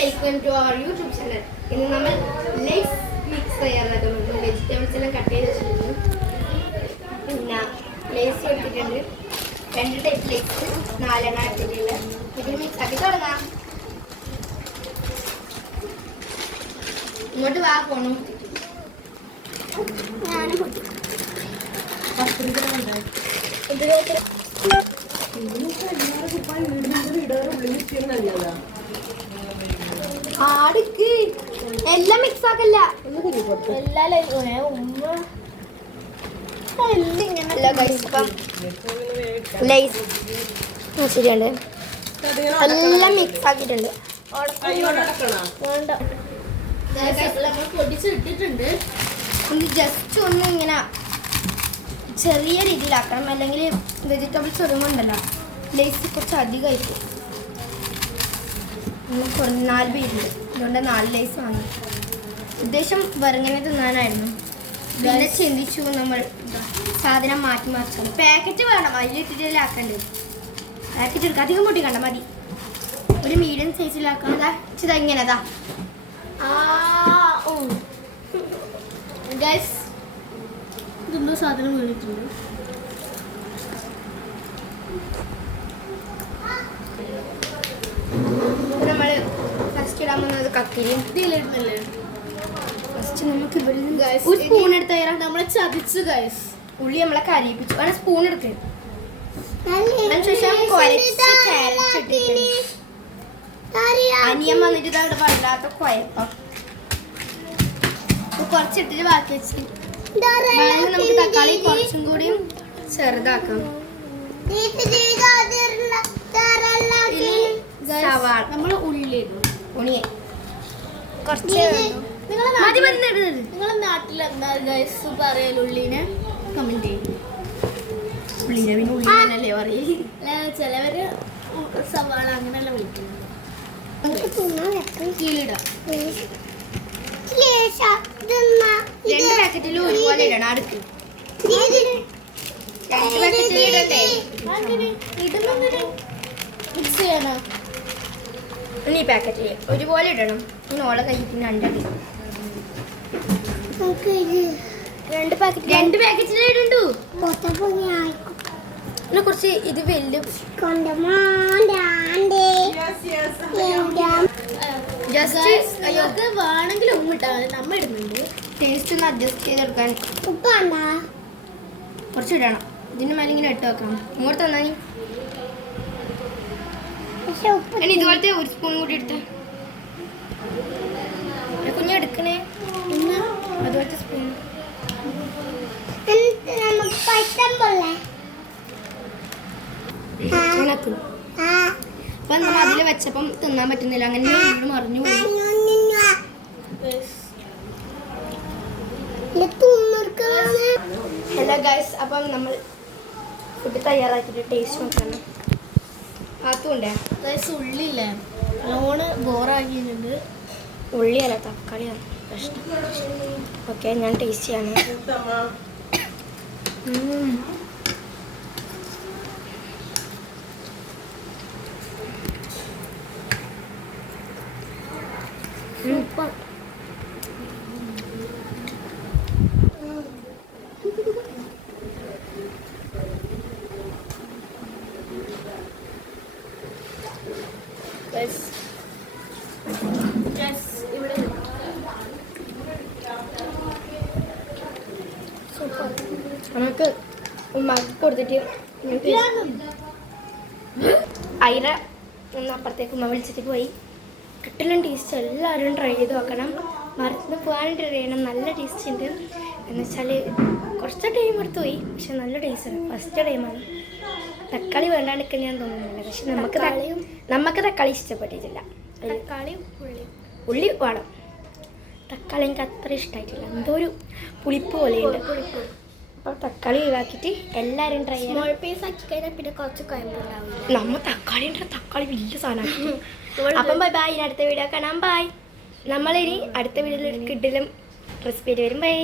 Welcome to our YouTube channel. ഇന്ന് നമ്മൾ Lay's mix തയ്യാറാക്കുന്നുണ്ട്. വെജിറ്റബിൾസ് എല്ലാം കട്ട് ചെയ്ത് വെച്ചിട്ടുണ്ട്. പിന്നെ ലേസ് എടുത്തിട്ടുണ്ട്, 2 ടൈപ്പ് ലേസ്, 4 എടുത്തിട്ടുണ്ട്. ഇത് മിക്സ് ആക്കി തുടങ്ങാം. ഇങ്ങോട്ട് വാ പോണം. ആടിക്ക് എല്ലാം മിക്സ് ആക്കല്ല. ശരിയുണ്ട്, എല്ലാം മിക്സ് ആക്കിയിട്ടുണ്ട്. പൊടിച്ചിട്ടിട്ടുണ്ട്. ജസ്റ്റ് ഒന്ന് ഇങ്ങനെ ചെറിയ രീതിയിലാക്കണം, അല്ലെങ്കിൽ വെജിറ്റബിൾസ് ഒരുമുണ്ടല്ലോ ലേസ് കുറച്ച് അധികമായിരിക്കും. 4 പേരുണ്ട്, അതുകൊണ്ട് 4 ലേസ് വാങ്ങി. ഉദ്ദേശം വെറുങ്ങനെ തിന്നാനായിരുന്നു. പിന്നെ ചിന്തിച്ചു നമ്മൾ സാധനം മാറ്റി മറിച്ചു. പാക്കറ്റ് വേണം, അതിലിട്ടിട്ടെല്ലാം ആക്കണ്ടത്. പാക്കറ്റ് എടുക്കുക, അധികം പൊട്ടിക്കണ്ട, മതി. ഒരു മീഡിയം സൈസിലാക്കാം. ഇതാ ഇങ്ങനെ അതാ. ഗൈസ്, ഇതൊന്നും സാധനം വീണിട്ടുണ്ട്. നമ്മള് ഫസ്റ്റ് ഇടാൻ പോകുന്നത് കക്കിരിയും ഇതിലിടുന്നില്ലേ. ഫസ്റ്റ് നമുക്ക് ഇവിടെ ഒരു സ്പൂൺ എടുത്ത് തരാം. നമ്മളെ ചതിച്ചു ഗൈസ്. ഉള്ളി നമ്മളെ കരയിപ്പിച്ചു. വേണം സ്പൂൺ എടുക്കുക. അതിനുശേഷം അനിയൻ വന്നിട്ട് ഇതവിടെ വല്ലാത്ത കുഴപ്പം. കുറച്ചിട്ടിട്ട് ബാക്കി വെച്ച് നമുക്ക് തക്കാളി കുറച്ചും കൂടിയും ചെറുതാക്കാം. നമ്മൾ ഉള്ളി കുറച്ച് നിങ്ങളെ നാട്ടിൽ എന്താ ഗൈസ് പറയൽ ഉള്ളിനെ കമന്റ് ചെയ്യും. ഉള്ളിനെ പിന്നെ ഉള്ളിനല്ലേ പറയല്ലേ. ചിലവര് സവാള അങ്ങനെയല്ല വിളിക്കുന്നത്. കീഴിടാം. 2 പാക്കറ്റിൽ ഒരുപോലെ ഇടണം. അടുക്ക് 2 പാക്കറ്റിൽ ഇടണ്ടേ? മിക്സ് ചെയ്യാനോ? ഈ പാക്കറ്റിൽ ഒരുപോലെ ഇടണം. ഓളെ കയ്യിൽ പിന്നെ 2 പാക്കറ്റിൽ ഇടണ്ടു. പിന്നെ കുറച്ച് ഇത് വലിയ ജസ്റ്റ് വേണമെങ്കിൽ ഉമ്മിട്ടാ നമ്മ ഇടുന്നുണ്ട്. ടേസ്റ്റ് ഒന്ന് അഡ്ജസ്റ്റ് ചെയ്തെടുക്കാൻ കുറച്ച് ഇടണം. ഇതിന് മേലെ ഇങ്ങനെ ഇട്ട് വെക്കണം. ഇങ്ങോട്ട് തന്നാ ഇതുപോലത്തെ ഒരു സ്പൂൺ കൂടി എടുത്ത കുഞ്ഞ് എടുക്കണേ. അതുപോലത്തെ സ്പൂൺ അപ്പൊ നമ്മൾ അതിൽ വെച്ചപ്പം തിന്നാൻ പറ്റുന്നില്ല. അങ്ങനെ മറിഞ്ഞു പോയി. ഹലോ ഗൈസ്, അപ്പം നമ്മൾ ഫുഡ് തയ്യാറാക്കിയിട്ട് ടേസ്റ്റ് നോക്കണം. അതുകൊണ്ടേ ഗൈസ് ഉള്ളിയില്ലേ ലോണ് ബോറാക്കിയിട്ടുണ്ട്. ഉള്ളിയല്ല തക്കാളിയാണ് പ്രശ്നം. ഓക്കെ, ഞാൻ ടേസ്റ്റ് ചെയ്യാണ്. സൂപ്പർ. ഇവിടെ സൂപ്പർ. നമുക്ക് ഉമ്മാക്ക് കൊടുത്തിട്ട് അയില ഒന്ന് അപ്പുറത്തേക്ക് ഉമ്മ വിളിച്ചിട്ട് പോയി. കിട്ടലും ടേസ്റ്റ് എല്ലാവരും ട്രൈ ചെയ്ത് നോക്കണം. മരത്തിന് പോകാനായിട്ട് ചെയ്യണം. നല്ല ടേസ്റ്റ് ഉണ്ട്. എന്നുവെച്ചാൽ കുറച്ച് ടൈം എടുത്ത് പോയി, പക്ഷെ നല്ല ടേസ്റ്റാണ്. ഫസ്റ്റ് ടൈമാണ്. തക്കാളി വേണ്ടാണ്ടിരിക്കാൻ ഞാൻ തോന്നുന്നില്ല. പക്ഷെ നമുക്ക് തക്കാളി ഇഷ്ടപ്പെട്ടിട്ടില്ല. തക്കാളിയും ഉള്ളി വേണം. തക്കാളി എനിക്ക് അത്ര ഇഷ്ടമായിട്ടില്ല. എന്തോ ഒരു പുളിപ്പ് പോലെയുണ്ട്. അപ്പോൾ തക്കാളി ഒഴിവാക്കിയിട്ട് എല്ലാവരും ട്രൈ ചെയ്യണം. സ്മോൾ പീസ് ആക്കി കഴിഞ്ഞാൽ പിന്നെ കുറച്ച് കുഴപ്പമുണ്ടാവില്ല. നമ്മൾ തക്കാളി വലിയ സാധനമാണ്. അപ്പം ബൈ ബൈ. ഇനി അടുത്ത വീഡിയോ കാണാം. ബൈ. നമ്മളിനി അടുത്ത വീഡിയോയിൽ ഒരു കിഡിലും റെസിപ്പി വരും. ബൈ.